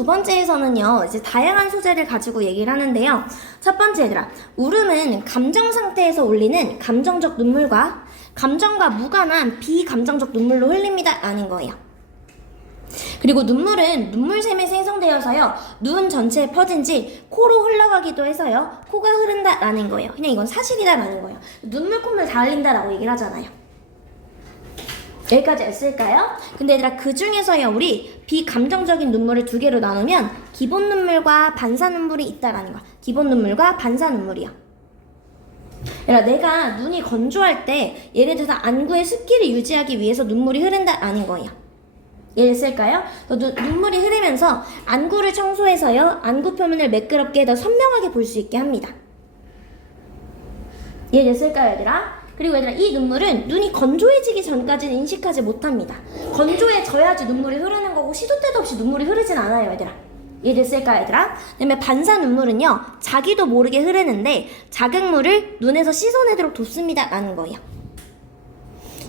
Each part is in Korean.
두 번째에서는요, 이제 다양한 소재를 가지고 얘기를 하는데요. 첫 번째 얘들아, 울음은 감정 상태에서 올리는 감정적 눈물과 감정과 무관한 비감정적 눈물로 흘립니다. 라는 거예요. 그리고 눈물은 눈물샘에 생성되어서요, 눈 전체에 퍼진 지 코로 흘러가기도 해서요, 코가 흐른다 라는 거예요. 그냥 이건 사실이다 라는 거예요. 눈물 콧물 다 흘린다 라고 얘기를 하잖아요. 여기까지 했을까요? 근데 얘들아 그 중에서요 우리 비감정적인 눈물을 두 개로 나누면 기본 눈물과 반사 눈물이 있다라는 거야 기본 눈물과 반사 눈물이요 얘들아 내가 눈이 건조할 때 예를 들어서 안구의 습기를 유지하기 위해서 눈물이 흐른다라는 이해됐을까요? 또 눈, 눈물이 흐르면서 안구를 청소해서요 안구 표면을 매끄럽게 더 선명하게 볼 수 있게 합니다 이해됐을까요 얘들아? 그리고 얘들아 이 눈물은 눈이 건조해지기 전까지는 인식하지 못합니다. 건조해져야지 눈물이 흐르는 거고 시도 때도 없이 눈물이 흐르진 않아요 얘들아. 이해됐을까 얘들아? 그다음에 반사 눈물은요 자기도 모르게 흐르는데 자극물을 눈에서 씻어내도록 돕습니다 라는 거예요.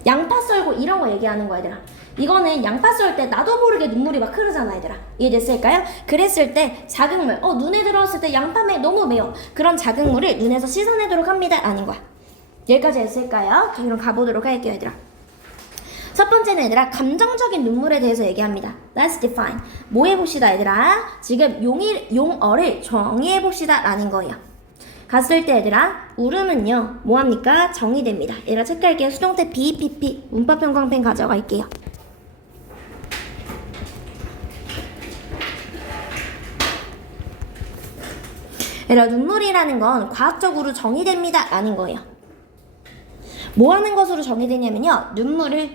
양파 썰고 이런 거 얘기하는 거야 얘들아. 이거는 양파 썰 때 나도 모르게 눈물이 막 흐르잖아 얘들아. 이해됐을까요? 그랬을 때 자극물 어 눈에 들어왔을 때 양파 매 너무 매워. 그런 자극물을 눈에서 씻어내도록 합니다 라는 거야. 여기까지 했을까요? 자, 그럼 가보도록 할게요, 얘들아. 첫 번째는 얘들아, 감정적인 눈물에 대해서 얘기합니다. Let's define. 뭐 해봅시다, 얘들아. 지금 용이, 용어를 정의해봅시다. 라는 거예요. 갔을 때 얘들아, 울음은요, 뭐합니까? 정의됩니다. 얘들아, 체크할게요. 수동태 BPP, 문법평광펜 가져갈게요. 얘들아, 눈물이라는 건 과학적으로 정의됩니다. 라는 거예요. 뭐 하는 것으로 정의되냐면요. 눈물을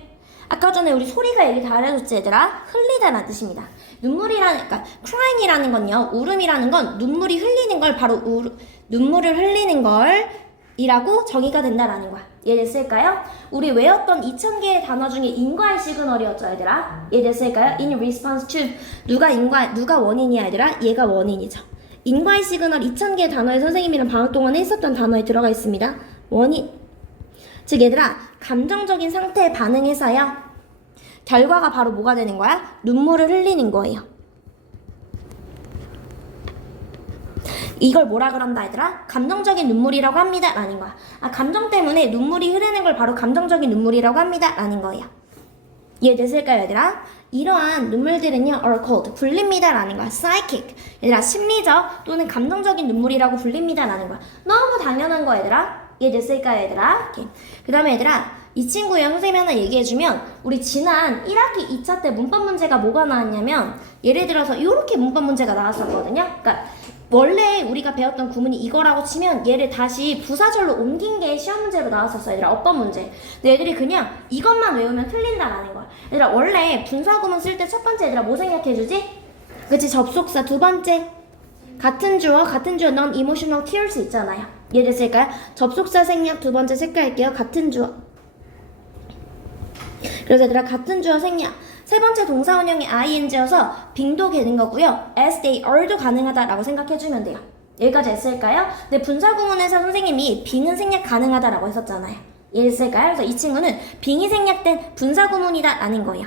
아까 전에 우리 소리가 얘기 다 알려줬지 얘들아? 흘리다라는 뜻입니다. 눈물이라는 그러니까 crying이라는 건요. 울음이라는 건 눈물이 흘리는 걸 바로 우, 눈물을 흘리는 걸 이라고 정의가 된다라는 거야. 이해됐을까요? 우리 외웠던 2000개의 단어 중에 인과의 시그널이었죠, 얘들아? 이해됐을까요? In response to 누가 인과 누가 원인이야, 얘들아? 얘가 원인이죠. 인과의 시그널 2000개의 단어에 선생님이랑 방학 동안에 했었던 단어에 들어가 있습니다. 원인 즉 얘들아 감정적인 상태에 반응해서요. 결과가 바로 뭐가 되는 거야? 눈물을 흘리는 거예요. 이걸 뭐라 그런다 얘들아? 감정적인 눈물이라고 합니다. 라는 거야. 아 감정 때문에 눈물이 흐르는 걸 바로 감정적인 눈물이라고 합니다. 라는 거예요. 이해됐을까요 얘들아? 이러한 눈물들은요 are called 불립니다. 라는 거야. psychic. 얘들아 심리적 또는 감정적인 눈물이라고 불립니다. 라는 거야. 너무 당연한 거 얘들아 이해됐을까요, 얘들아? 그 다음에 얘들아, 이 친구랑 선생님이 하나 얘기해주면, 우리 지난 1학기 2차 때 문법 문제가 뭐가 나왔냐면, 예를 들어서 이렇게 문법 문제가 나왔었거든요? 그러니까, 원래 우리가 배웠던 구문이 이거라고 치면 얘를 다시 부사절로 옮긴 게 시험 문제로 나왔었어 얘들아. 어떤 문제. 근데 애들이 그냥 이것만 외우면 틀린다라는 거야. 얘들아 원래 분사 구문 쓸 때 첫 번째 얘들아 뭐 생각해주지? 그치? 접속사 두 번째? 같은 주어 같은 주어 non emotional tears 있잖아요 이해됐을까요? 접속사 생략 두 번째 체크할게요. 같은 주어. 그래서 얘들아 같은 주어 생략. 세 번째 동사 원형이 ing여서 빙도 되는 거고요. as they are도 가능하다라고 생각해주면 돼요. 여기까지 했을까요? 근데 분사 구문에서 선생님이 빙은 생략 가능하다라고 했었잖아요. 이해됐을까요? 그래서 이 친구는 빙이 생략된 분사 구문이다 라는 거예요.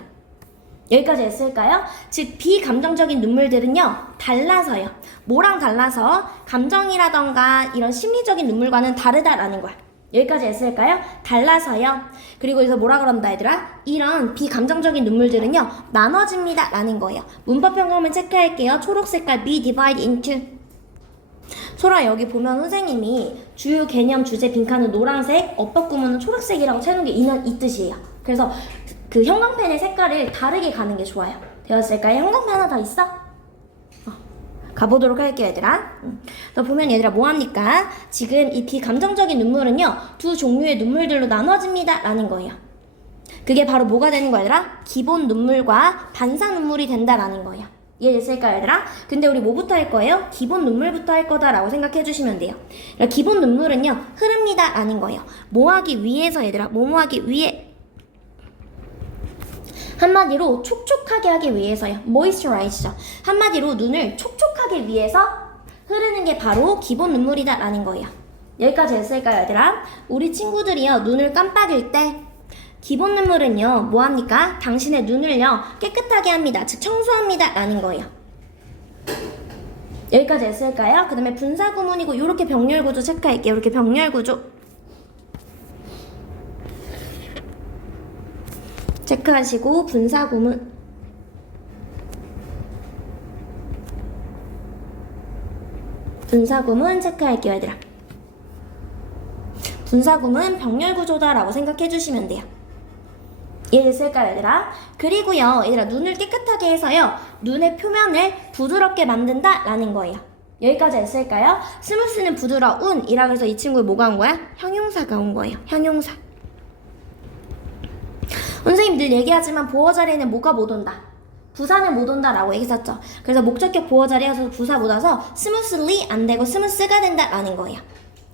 여기까지 했을까요? 즉 비감정적인 눈물들은요 달라서요. 뭐랑 달라서 감정이라던가 이런 심리적인 눈물과는 다르다라는 거야. 여기까지 했을까요? 달라서요. 그리고 여기서 뭐라 그런다 얘들아? 이런 비감정적인 눈물들은요 나눠집니다 라는 거예요. 문법 평가만 체크할게요. 초록 색깔 be divide into 소라 여기 보면 선생님이 주요 개념 주제 빈칸은 노란색, 어법 구문은 초록색이라고 채는 게 이, 이 뜻이에요. 그래서 그 형광펜의 색깔을 다르게 가는 게 좋아요. 되었을까요? 형광펜 하나 더 있어? 어, 가보도록 할게요, 얘들아. 음. 또 보면 얘들아 뭐합니까? 지금 이 비감정적인 눈물은요, 두 종류의 눈물들로 나눠집니다. 라는 거예요. 그게 바로 뭐가 되는 거야, 얘들아? 기본 눈물과 반사 눈물이 된다라는 거예요. 이해됐을까요, 얘들아? 근데 우리 뭐부터 할 거예요? 기본 눈물부터 할 거다라고 생각해 주시면 돼요. 기본 눈물은요, 흐릅니다. 라는 거예요. 뭐 하기 위해서, 얘들아? 뭐뭐 하기 위해 한마디로 촉촉하게 하기 위해서요. moisturize죠. 한마디로 눈을 촉촉하게 위해서 흐르는 게 바로 기본 눈물이다 라는 거예요. 여기까지 했을까요, 얘들아? 우리 친구들이요, 눈을 깜빡일 때 기본 눈물은요, 뭐 합니까? 당신의 눈을요, 깨끗하게 합니다. 즉, 청소합니다. 라는 거예요. 여기까지 했을까요? 그 다음에 분사 구문이고 이렇게 병렬 구조 체크할게요. 이렇게 병렬 구조 체크하시고 분사 구문 분사 구문 체크할게요, 얘들아. 분사 구문 병렬 구조다 라고 생각해 주시면 돼요. 이해됐을까요, 얘들아? 그리고요, 얘들아, 눈을 깨끗하게 해서요, 눈의 표면을 부드럽게 만든다 라는 거예요. 여기까지 했을까요? 스무스는 부드러운 이라 그래서 이 친구에 뭐가 온 거야? 형용사가 온 거예요. 형용사. 선생님 늘 얘기하지만 보어 자리에는 뭐가 못 온다? 부사는 못 온다라고 얘기했었죠. 그래서 목적격 보어 자리여서 부사 못 와서 스무스리 안 되고 스무스가 된다라는 거예요.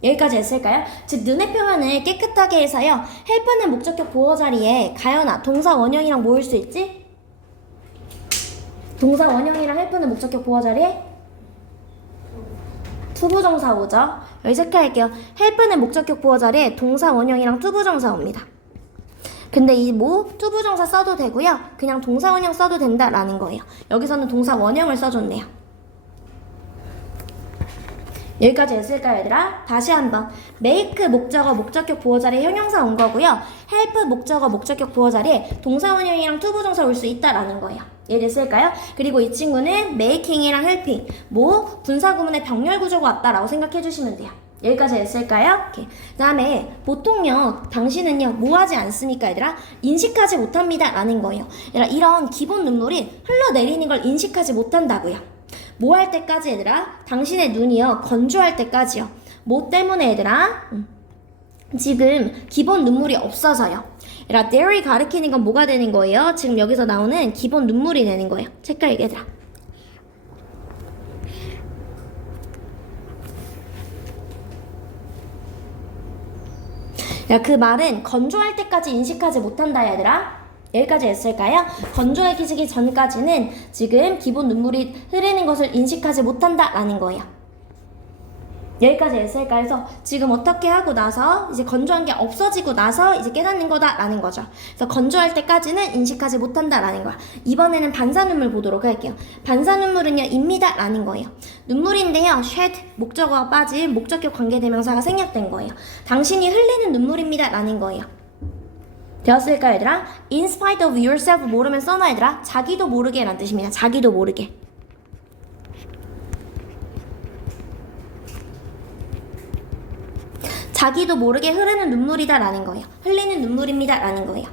여기까지 했을까요? 즉 눈의 표면을 깨끗하게 해서요. 헬프는 목적격 보어 자리에 가연아 동사 원형이랑 모일 수 있지? 동사 원형이랑 헬프는 목적격 보어 자리에 투부정사 오죠. 여기 체크할게요. 헬프는 목적격 보어 자리에 동사 원형이랑 투부정사 옵니다. 근데 이뭐 투부정사 써도 되고요. 그냥 동사 원형 써도 된다라는 거예요. 여기서는 동사 원형을 써줬네요. 여기까지 했을까요, 얘들아? 다시 한번. make 목적어 목적격 보어 자리에 형용사 온 거고요. help 목적어 목적격 보어 자리에 동사 원형이랑 투부정사 올 수 있다라는 거예요. 이해됐을까요? 그리고 이 친구는 making이랑 helping, 뭐 분사 구문의 병렬 구조가 왔다라고 생각해 주시면 돼요. 여기까지 했을까요? 그다음에 보통요, 당신은요, 뭐 하지 않습니까, 얘들아? 인식하지 못합니다. 라는 거예요. 얘들아, 이런 기본 눈물이 흘러내리는 걸 인식하지 못한다고요. 뭐 할 때까지, 얘들아? 당신의 눈이요, 건조할 때까지요. 뭐 때문에, 얘들아? 음. 지금 기본 눈물이 없어서요. 얘들아, there이 가리키는 건 뭐가 되는 거예요? 지금 여기서 나오는 기본 눈물이 되는 거예요. 색깔 얘들아. 야, 그 말은 건조할 때까지 인식하지 못한다, 얘들아. 여기까지 했을까요? 건조해지기 전까지는 지금 기본 눈물이 흐르는 것을 인식하지 못한다라는 거예요. 여기까지 했을까 해서 지금 어떻게 하고 나서 이제 건조한 게 없어지고 나서 이제 깨닫는 거다라는 거죠. 그래서 건조할 때까지는 인식하지 못한다라는 거야. 이번에는 반사 눈물 보도록 할게요. 반사 눈물은요 입니다라는 거예요. 눈물인데요, shed 목적어가 빠진 목적격 관계대명사가 생략된 거예요. 당신이 흘리는 눈물입니다라는 거예요. 되었을까 얘들아? In spite of yourself 모르면 써놔 얘들아. 자기도 모르게라는 뜻입니다. 자기도 모르게. 자기도 모르게 흐르는 눈물이다라는 거예요. 흘리는 눈물입니다라는 거예요.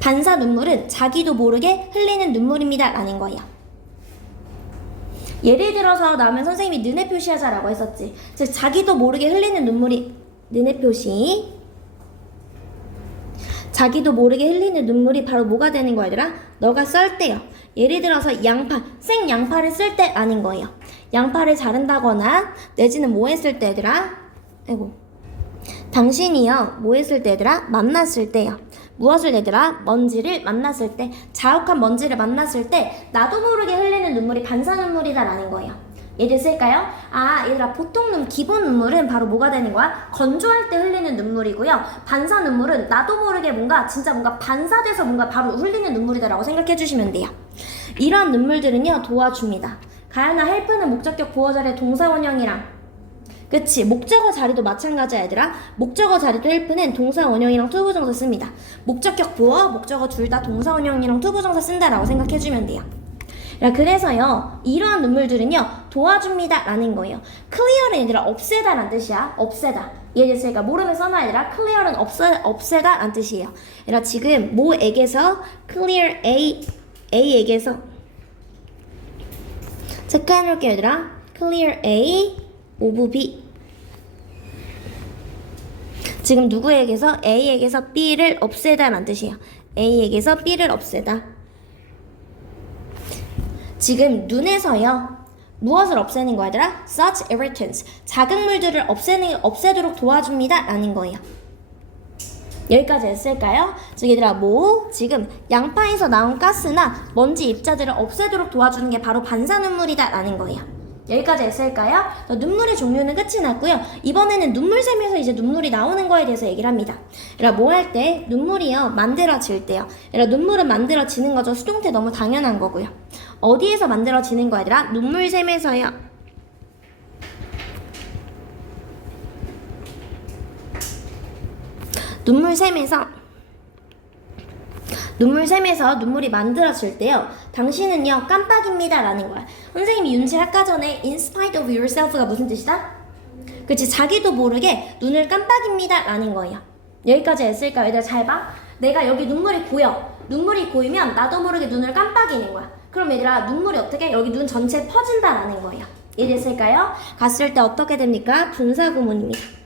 반사 눈물은 자기도 모르게 흘리는 눈물입니다라는 거예요. 예를 들어서 나오면 선생님이 눈에 표시하자라고 했었지. 즉 자기도 모르게 흘리는 눈물이 눈에 표시. 자기도 모르게 흘리는 눈물이 바로 뭐가 되는 거야, 얘들아? 너가 썰 때요. 예를 들어서 양파, 생 양파를 쓸 때 아닌 거예요. 양파를 자른다거나 내지는 뭐 했을 때, 얘들아? 아이고. 당신이요, 뭐 했을 때, 얘들아? 만났을 때요. 무엇을 얘들아? 먼지를 만났을 때, 자욱한 먼지를 만났을 때, 나도 모르게 흘리는 눈물이 반사 눈물이다라는 거예요. 이해됐을까요? 아, 얘들아, 보통 눈, 기본 눈물은 바로 뭐가 되는 거야? 건조할 때 흘리는 눈물이고요. 반사 눈물은 나도 모르게 뭔가, 진짜 뭔가 반사돼서 뭔가 바로 흘리는 눈물이다라고 생각해 주시면 돼요. 이런 눈물들은요, 도와줍니다. 가연아, 헬프는 목적격 보어자리의 동사원형이랑 그치. 목적어 자리도 마찬가지야 얘들아. 목적어 자리도 헬프는 동사 원형이랑 투부정사 씁니다. 목적격 보어 목적어 둘 다 동사 원형이랑 투부정사 쓴다라고 생각해주면 돼요. 야, 그래서요 이러한 눈물들은요 도와줍니다 라는 거예요. 클리어는 얘들아 없애다 라는 뜻이야. 없애다. 이해됐으니까 모르면 써놔 얘들아. 클리어는 없애, 없애다 라는 뜻이에요. 얘들아 지금 모에게서 클리어 A A에게서. 체크해놓을게요 얘들아. 클리어 A 오브 B 지금 누구에게서 A에게서 B를 없애다라는 뜻이에요. A에게서 B를 없애다. 지금 눈에서요. 무엇을 없애는 거야, 얘들아? Such irritants. 자극물들을 없애는, 없애도록 도와줍니다. 라는 거예요. 여기까지 했을까요? 즉 얘들아 뭐 지금 양파에서 나온 가스나 먼지 입자들을 없애도록 도와주는 게 바로 반사 눈물이다 라는 거예요. 여기까지 했을까요? 자, 눈물의 종류는 끝이 났고요. 이번에는 눈물샘에서 이제 눈물이 나오는 거에 대해서 얘기를 합니다. 얘들아 뭐할 때 눈물이요 만들어질 때요. 얘들아 눈물은 만들어지는 거죠. 수동태 너무 당연한 거고요. 어디에서 만들어지는 거야 얘들아? 눈물샘에서요. 눈물샘에서 눈물샘에서 눈물이 만들어질 때요. 당신은요 깜빡입니다 라는 거야. 선생님이 윤지 아까 전에 in spite of yourself가 무슨 뜻이다? 그치 자기도 모르게 눈을 깜빡입니다 라는 거예요. 여기까지 했을까요? 얘들아 잘 봐. 내가 여기 눈물이 고여. 눈물이 고이면 나도 모르게 눈을 깜빡이는 거야. 그럼 얘들아 눈물이 어떻게 여기 눈 전체에 퍼진다라는 거예요. 이해됐을까요? 갔을 때 어떻게 됩니까? 분사 구문입니다.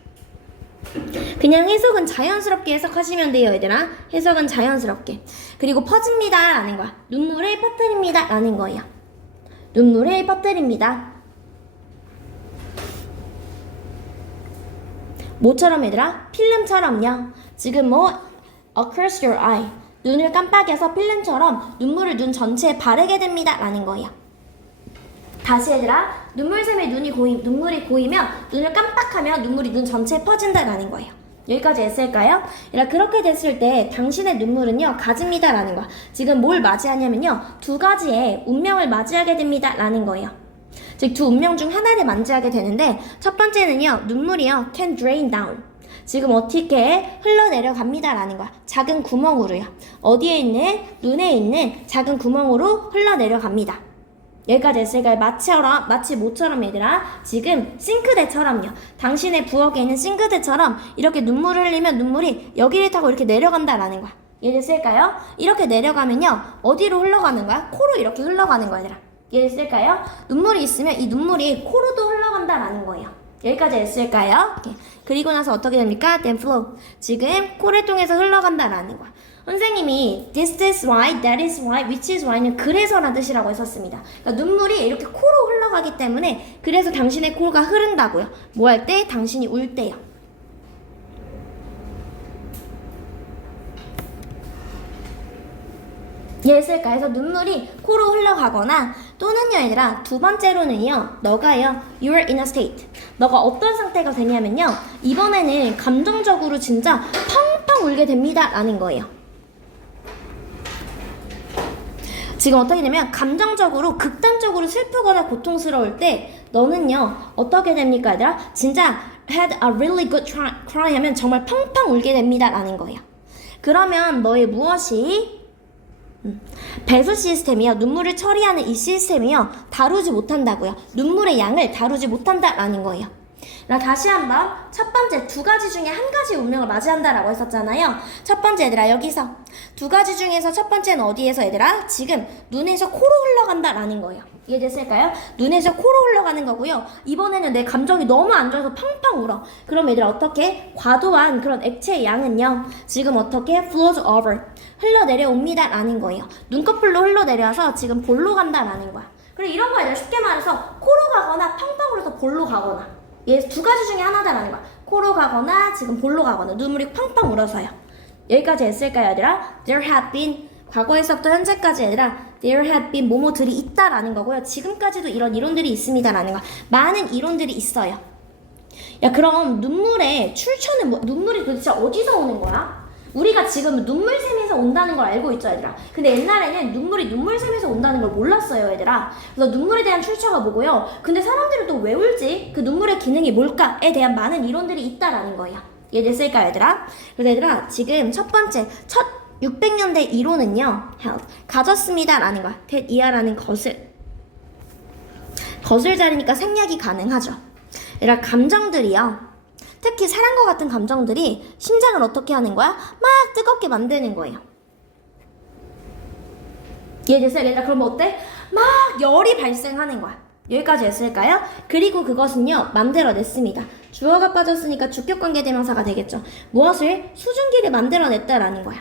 그냥 해석은 자연스럽게 해석하시면 돼요, 얘들아. 해석은 자연스럽게. 그리고 퍼집니다. 라는 거야. 눈물을 퍼뜨립니다. 라는 거예요. 눈물을 퍼뜨립니다. 뭐처럼 얘들아? 필름처럼요. 지금 뭐 across your eye. 눈을 깜빡여서 필름처럼 눈물을 눈 전체에 바르게 됩니다. 라는 거예요. 다시 얘들아 눈물샘에 눈이 고이 눈물이 고이면 눈을 깜빡하면 눈물이 눈 전체에 퍼진다라는 거예요. 여기까지 했을까요? 얘들아 그렇게 됐을 때 당신의 눈물은요 가집니다라는 거야. 지금 뭘 맞이하냐면요 두 가지의 운명을 맞이하게 됩니다라는 거예요. 즉 두 운명 중 하나를 맞이하게 되는데 첫 번째는요 눈물이요 can drain down. 지금 어떻게 흘러내려갑니다라는 거야. 작은 구멍으로요. 어디에 있는 눈에 있는 작은 구멍으로 흘러내려갑니다. 여기까지 했을까요? 마치처럼, 마치 모처럼 얘들아. 지금 싱크대처럼요. 당신의 부엌에 있는 싱크대처럼 이렇게 눈물을 흘리면 눈물이 여기를 타고 이렇게 내려간다라는 거야. 이해됐을까요? 이렇게 내려가면요. 어디로 흘러가는 거야? 코로 이렇게 흘러가는 거야, 얘들아. 이해됐을까요? 눈물이 있으면 이 눈물이 코로도 흘러간다라는 거예요. 여기까지 했을까요? 오케이. 그리고 나서 어떻게 됩니까? Then. 지금 코를 통해서 흘러간다라는 거야. 선생님이 this is why, that is why, which is why는 그래서란 뜻이라고 했었습니다. 그러니까 눈물이 이렇게 코로 흘러가기 때문에 그래서 당신의 코가 흐른다고요. 뭐 할 때? 당신이 울 때요. 해서 눈물이 코로 흘러가거나 또는요 얘들아 두 번째로는요 너가요 you're in a state 너가 어떤 상태가 되냐면요 이번에는 감정적으로 진짜 펑펑 울게 됩니다 라는 거예요 지금 어떻게 되면 감정적으로 극단적으로 슬프거나 고통스러울 때 너는요 어떻게 됩니까 얘들아 진짜 had a really good cry 하면 정말 펑펑 울게 됩니다 라는 거예요 그러면 너의 무엇이 배수 시스템이요. 눈물을 처리하는 이 시스템이요. 다루지 못한다고요. 눈물의 양을 다루지 못한다라는 거예요. 나 다시 한번 첫 번째 두 가지 중에 한 가지 운명을 맞이한다라고 했었잖아요. 첫 번째 얘들아 여기서 두 가지 중에서 첫 번째는 어디에서 얘들아 지금 눈에서 코로 흘러간다라는 거예요. 이해됐을까요? 눈에서 코로 흘러가는 거고요. 이번에는 내 감정이 너무 안 좋아서 팡팡 울어. 그럼 얘들아 어떻게 과도한 그런 액체의 양은요. 지금 어떻게 flows over 흘러내려옵니다라는 거예요. 눈꺼풀로 흘러내려와서 지금 볼로 간다라는 거야. 그래 이런 거 얘들아 쉽게 말해서 코로 가거나 팡팡 울어서 볼로 가거나 얘 두 가지 중에 하나다라는 거야. 코로 가거나 지금 볼로 가거나 눈물이 팡팡 울어서요. 여기까지 했을까요, 얘들아? There had been 과거에서부터 현재까지 얘들아 There had been 뭐뭐들이 있다라는 거고요. 지금까지도 이런 이론들이 있습니다라는 거. 많은 이론들이 있어요. 야 그럼 눈물의 출처는 뭐 눈물이 도대체 어디서 오는 거야? 우리가 지금 눈물샘에서 온다는 걸 알고 있죠, 얘들아. 근데 옛날에는 눈물이 눈물샘에서 온다는 걸 몰랐어요, 얘들아. 그래서 눈물에 대한 출처가 뭐고요. 근데 사람들은 또 왜 울지? 그 눈물의 기능이 뭘까에 대한 많은 이론들이 있다라는 거예요. 이해됐을까, 얘들아? 그래서 얘들아, 지금 첫 번째, 첫 600년대 이론은요, health. 가졌습니다라는 거야. that 이하라는 것을. 것을 자리니까 생략이 가능하죠. 얘들아, 감정들이요. 특히 사랑과 같은 감정들이 심장을 어떻게 하는 거야? 막 뜨겁게 만드는 거예요. 이해됐어요? 얘들아 그럼 어때? 막 열이 발생하는 거야. 여기까지 했을까요? 그리고 그것은요 만들어냈습니다. 주어가 빠졌으니까 주격관계 대명사가 되겠죠. 무엇을? 수증기를 만들어냈다라는 거야.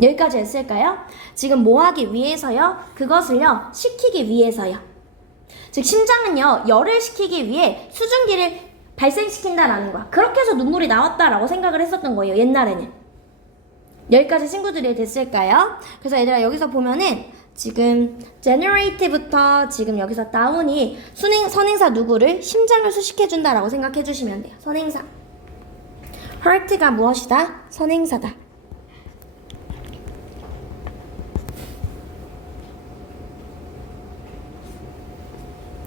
여기까지 했을까요? 지금 뭐 하기 위해서요? 그것을요 시키기 위해서요. 즉 심장은요 열을 식히기 위해 수증기를 발생시킨다라는 거야. 그렇게 해서 눈물이 나왔다라고 생각을 했었던 거예요. 옛날에는. 여기까지 친구들이 됐을까요? 그래서 얘들아 여기서 보면은 지금 generate부터 지금 여기서 down이 순행, 선행사 누구를 심장을 수식해준다라고 생각해 주시면 돼요. 선행사. heart가 무엇이다? 선행사다.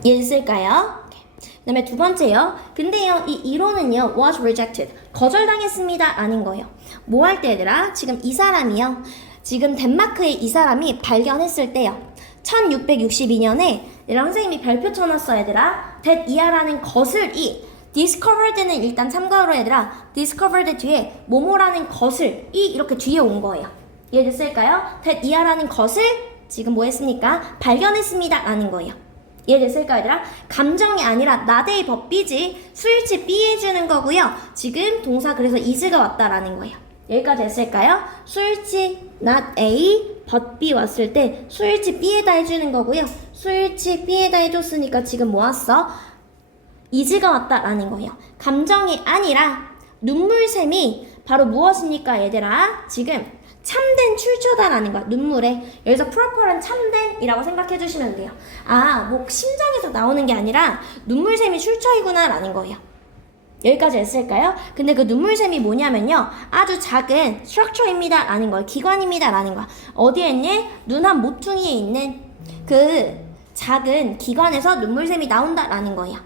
이해됐을까요? 그 다음에 두 번째요. 근데요, 이 이론은요, was rejected. 거절당했습니다. 아닌 거예요. 뭐 할 때 얘들아? 지금 이 사람이요. 지금 덴마크의 이 사람이 발견했을 때요. 1662년에 얘랑 선생님이 별표 쳐놨어 얘들아. that 이하라는 것을 이 discovered는 일단 참고로 얘들아. discovered 뒤에 뭐뭐라는 것을 이 이렇게 뒤에 온 거예요. 이해됐을까요? that 이하라는 것을 지금 뭐 했습니까? 발견했습니다. 라는 거예요. 이해됐을까요, 얘들아? 감정이 아니라 나대의 법비지 수일치 B 해주는 거고요. 지금 동사 그래서 is가 왔다라는 거예요. 여기까지 했을까요? 수일치 not A, but 왔을 때 수일치 B에다 해주는 거고요. 수일치 B에다 해줬으니까 지금 뭐 왔어? 이즈가 왔다라는 거예요. 감정이 아니라 눈물샘이 바로 무엇입니까, 얘들아? 지금 참된 출처다라는 거야. 눈물에 여기서 프로퍼란 참된이라고 생각해 주시면 돼요. 아, 뭐 심장에서 나오는 게 아니라 눈물샘이 출처이구나라는 거예요. 여기까지 했을까요? 근데 그 눈물샘이 뭐냐면요. 아주 작은 스트럭처입니다. 라는 거예요. 기관입니다. 라는 거야. 어디에 있니? 눈한 모퉁이에 있는 그 작은 기관에서 눈물샘이 나온다. 라는 거예요.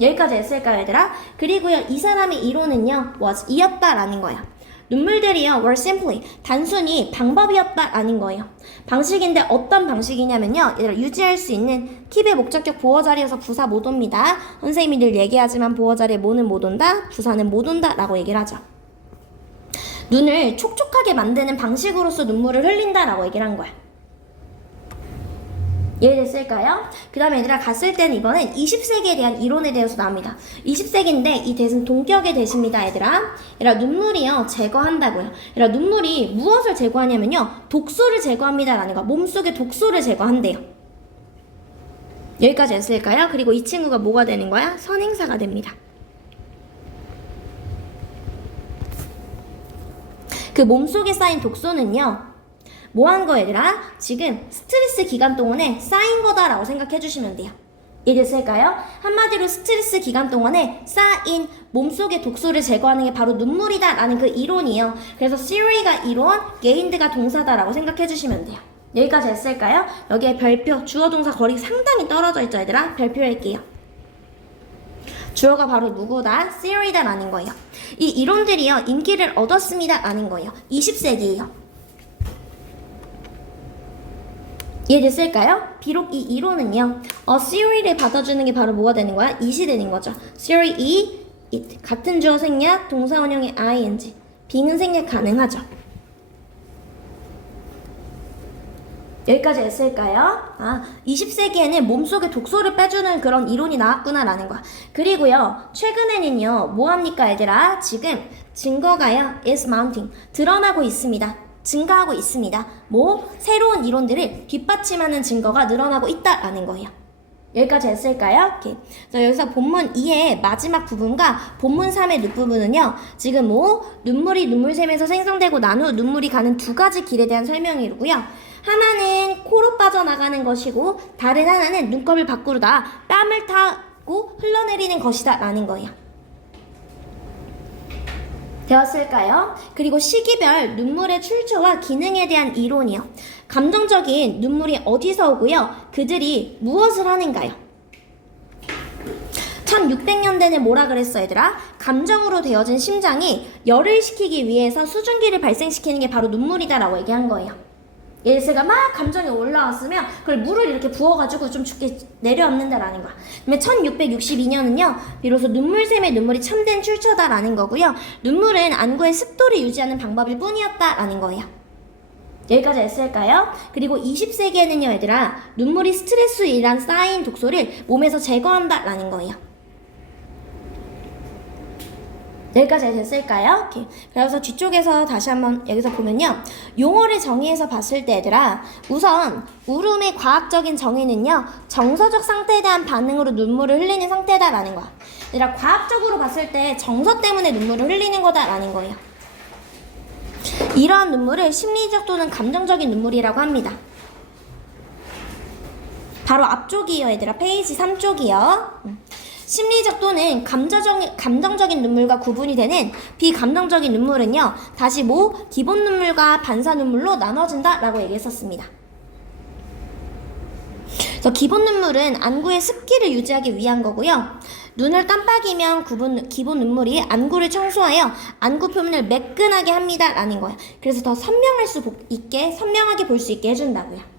여기까지 했을까요, 얘들아? 그리고요, 이 사람의 이론은요, was 이었다 라는 거야. 눈물들이요, were simply 단순히 방법이었다 아닌 거예요. 방식인데 어떤 방식이냐면요, 얘들아 유지할 수 있는 킵의 목적격 보어 자리에서 부사 못 옵니다. 선생님이 늘 얘기하지만 보어 자리에 뭐는 못 온다, 부사는 못 온다라고 얘기를 하죠. 눈을 촉촉하게 만드는 방식으로서 눈물을 흘린다라고 얘기를 한 거야. 이해됐을까요? 그 다음에 얘들아 갔을 때는 이번엔 20세기에 대한 이론에 대해서 나옵니다. 20세기인데 이 대신 동격의 대시입니다, 얘들아. 얘들아 눈물이요 제거한다고요. 얘들아 눈물이 무엇을 제거하냐면요 독소를 제거합니다라는 거. 몸속의 독소를 제거한대요. 여기까지 했을까요? 그리고 이 친구가 뭐가 되는 거야? 선행사가 됩니다. 그 몸속에 쌓인 독소는요. 뭐 한 거 얘들아? 지금 스트레스 기간 동안에 쌓인 거다라고 생각해 주시면 돼요. 이해됐을까요? 한마디로 스트레스 기간 동안에 쌓인 몸속의 독소를 제거하는 게 바로 눈물이다 라는 그 이론이에요. 그래서 theory가 이론, gained가 동사다라고 생각해 주시면 돼요. 여기까지 했을까요? 여기에 별표, 주어 동사 거리 상당히 떨어져 있죠 얘들아? 별표할게요. 주어가 바로 누구다? theory다라는 거예요. 이 이론들이요 인기를 얻었습니다라는 거예요. 20세기예요. 이해됐을까요? 비록 이 이론은요, 어, theory를 받아주는 게 바로 뭐가 되는 거야? it이 되는 거죠. theory, 이, it. 같은 주어 생략, 동사 원형의 ing. 빙은 생략 가능하죠. 여기까지 했을까요? 아, 20세기에는 몸속에 독소를 빼주는 그런 이론이 나왔구나라는 거야. 그리고요, 최근에는요, 뭐 합니까, 얘들아? 지금 증거가요, is mounting. 드러나고 있습니다. 증가하고 있습니다. 뭐, 새로운 이론들을 뒷받침하는 증거가 늘어나고 있다라는 거예요. 여기까지 했을까요? 오케이. 자, 여기서 본문 2의 마지막 부분과 본문 3의 뒷부분은요, 지금 뭐, 눈물이 눈물샘에서 생성되고 난 후 눈물이 가는 두 가지 길에 대한 설명이고요. 하나는 코로 빠져나가는 것이고, 다른 하나는 눈곱을 밖으로 다 땀을 타고 흘러내리는 것이다. 라는 거예요. 되었을까요? 그리고 시기별 눈물의 출처와 기능에 대한 이론이요. 감정적인 눈물이 어디서 오고요? 그들이 무엇을 하는가요? 1600년대는 뭐라 그랬어 얘들아? 감정으로 되어진 심장이 열을 식히기 위해서 수증기를 발생시키는 게 바로 눈물이다라고 얘기한 거예요. 예스가 막 감정이 올라왔으면 그걸 물을 이렇게 부어가지고 좀 죽게 내려앉는다라는 거야. 그러면 1662년은요, 비로소 눈물샘의 눈물이 참된 출처다라는 거고요. 눈물은 안구의 습도를 유지하는 방법일 뿐이었다라는 거예요. 여기까지 했을까요? 그리고 20세기에는요, 얘들아, 눈물이 스트레스로 인한 쌓인 독소를 몸에서 제거한다라는 거예요. 여기까지 됐을까요? 오케이. 그래서 뒤쪽에서 다시 한번 여기서 보면요. 용어를 정의해서 봤을 때 얘들아, 우선 울음의 과학적인 정의는요. 정서적 상태에 대한 반응으로 눈물을 흘리는 상태다라는 거야. 얘들아, 과학적으로 봤을 때 정서 때문에 눈물을 흘리는 거다라는 거예요. 이러한 눈물을 심리적 또는 감정적인 눈물이라고 합니다. 바로 앞쪽이요, 얘들아. 페이지 3쪽이요. 심리적 또는 감정적인, 감정적인 눈물과 구분이 되는 비감정적인 눈물은요, 다시 뭐, 기본 눈물과 반사 눈물로 나눠진다 라고 얘기했었습니다. 그래서 기본 눈물은 안구의 습기를 유지하기 위한 거고요. 눈을 깜빡이면 구분, 기본 눈물이 안구를 청소하여 안구 표면을 매끈하게 합니다라는 거예요. 그래서 더 선명할 수 보- 있게 선명하게 볼 수 있게 해준다고요.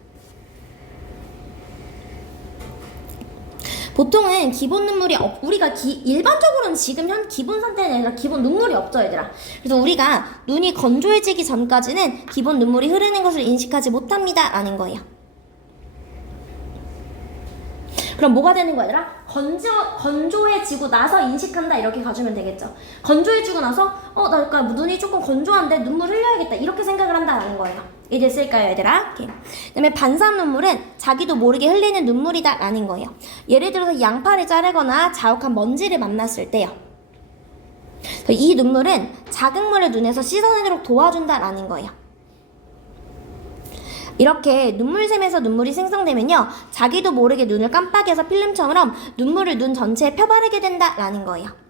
보통은 기본 눈물이 없, 우리가 기, 일반적으로는 지금 현 기본 상태는 아니라 기본 눈물이 없죠, 얘들아. 그래서 우리가 눈이 건조해지기 전까지는 기본 눈물이 흐르는 것을 인식하지 못합니다. 라는 거예요. 그럼 뭐가 되는 거야, 얘들아? 건조, 건조해지고 나서 인식한다. 이렇게 가주면 되겠죠. 건조해지고 나서, 어, 나 약간 눈이 조금 건조한데 눈물 흘려야겠다. 이렇게 생각을 한다라는 거예요. 이해 됐을까요, 얘들아? 그 다음에 반사음 눈물은 자기도 모르게 흘리는 눈물이다. 라는 거예요. 예를 들어서 양파를 자르거나 자욱한 먼지를 만났을 때요. 이 눈물은 자극물을 눈에서 씻어내도록 도와준다라는 거예요. 이렇게 눈물샘에서 눈물이 생성되면요, 자기도 모르게 눈을 깜빡여서 필름처럼 눈물을 눈 전체에 펴바르게 된다라는 거예요.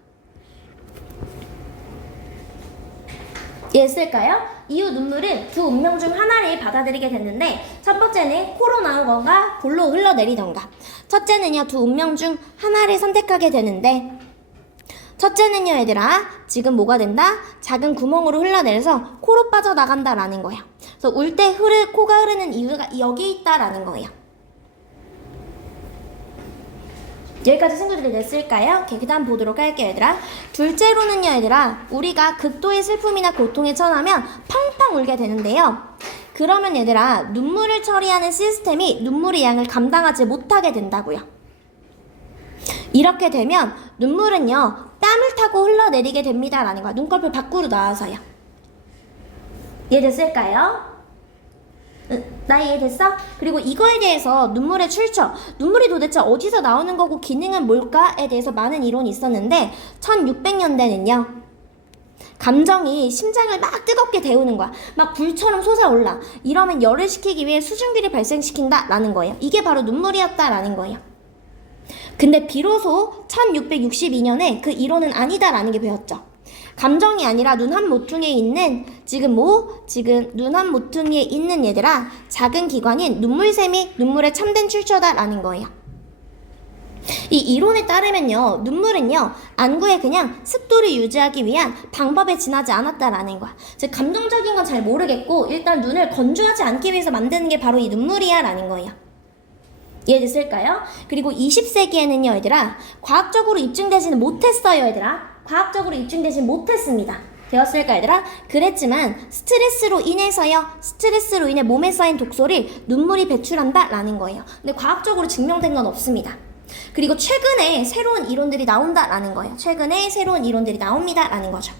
이해했을까요? 이후 눈물은 두 운명 중 하나를 받아들이게 됐는데 첫 번째는 코로 나오건가 볼로 흘러내리던가 첫째는요 두 운명 중 하나를 선택하게 되는데 첫째는요 얘들아 지금 뭐가 된다? 작은 구멍으로 흘러내려서 코로 빠져나간다라는 거야 그래서 울 때 흐르 코가 흐르는 이유가 여기 있다라는 거예요 여기까지 친구들이 냈을까요? 그 다음 보도록 할게요, 얘들아. 둘째로는요, 얘들아. 우리가 극도의 슬픔이나 고통에 처하면 펑펑 울게 되는데요. 그러면 얘들아, 눈물을 처리하는 시스템이 눈물의 양을 감당하지 못하게 된다고요. 이렇게 되면 눈물은요, 땀을 타고 흘러내리게 됩니다라는 거야. 눈꺼풀 밖으로 나와서요. 이해됐을까요? 응, 나 이해됐어? 그리고 이거에 대해서 눈물의 출처, 눈물이 도대체 어디서 나오는 거고 기능은 뭘까에 대해서 많은 이론이 있었는데 1600년대는요. 감정이 심장을 막 뜨겁게 데우는 거야. 막 불처럼 솟아올라. 이러면 열을 식히기 위해 수증기를 발생시킨다라는 거예요. 이게 바로 눈물이었다라는 거예요. 근데 비로소 1662년에 그 이론은 아니다라는 게 배웠죠. 감정이 아니라 눈 한 모퉁이에 있는 지금 뭐 지금 눈 한 모퉁이에 있는 얘들아 작은 기관인 눈물샘이 눈물의 참된 출처다라는 거예요. 이 이론에 따르면요 눈물은요 안구에 그냥 습도를 유지하기 위한 방법에 지나지 않았다라는 거야. 즉 감정적인 건 잘 모르겠고 일단 눈을 건조하지 않기 위해서 만드는 게 바로 이 눈물이야 라는 거예요. 이해됐을까요? 그리고 20세기에는요, 얘들아, 과학적으로 입증되지는 못했어요, 얘들아. 과학적으로 입증되지 못했습니다. 되었을까, 얘들아? 그랬지만, 스트레스로 인해서요, 스트레스로 인해 몸에 쌓인 독소를 눈물이 배출한다, 라는 거예요. 근데 과학적으로 증명된 건 없습니다. 그리고 최근에 새로운 이론들이 나온다 라는 거예요. 최근에 새로운 이론들이 나옵니다, 라는 거죠.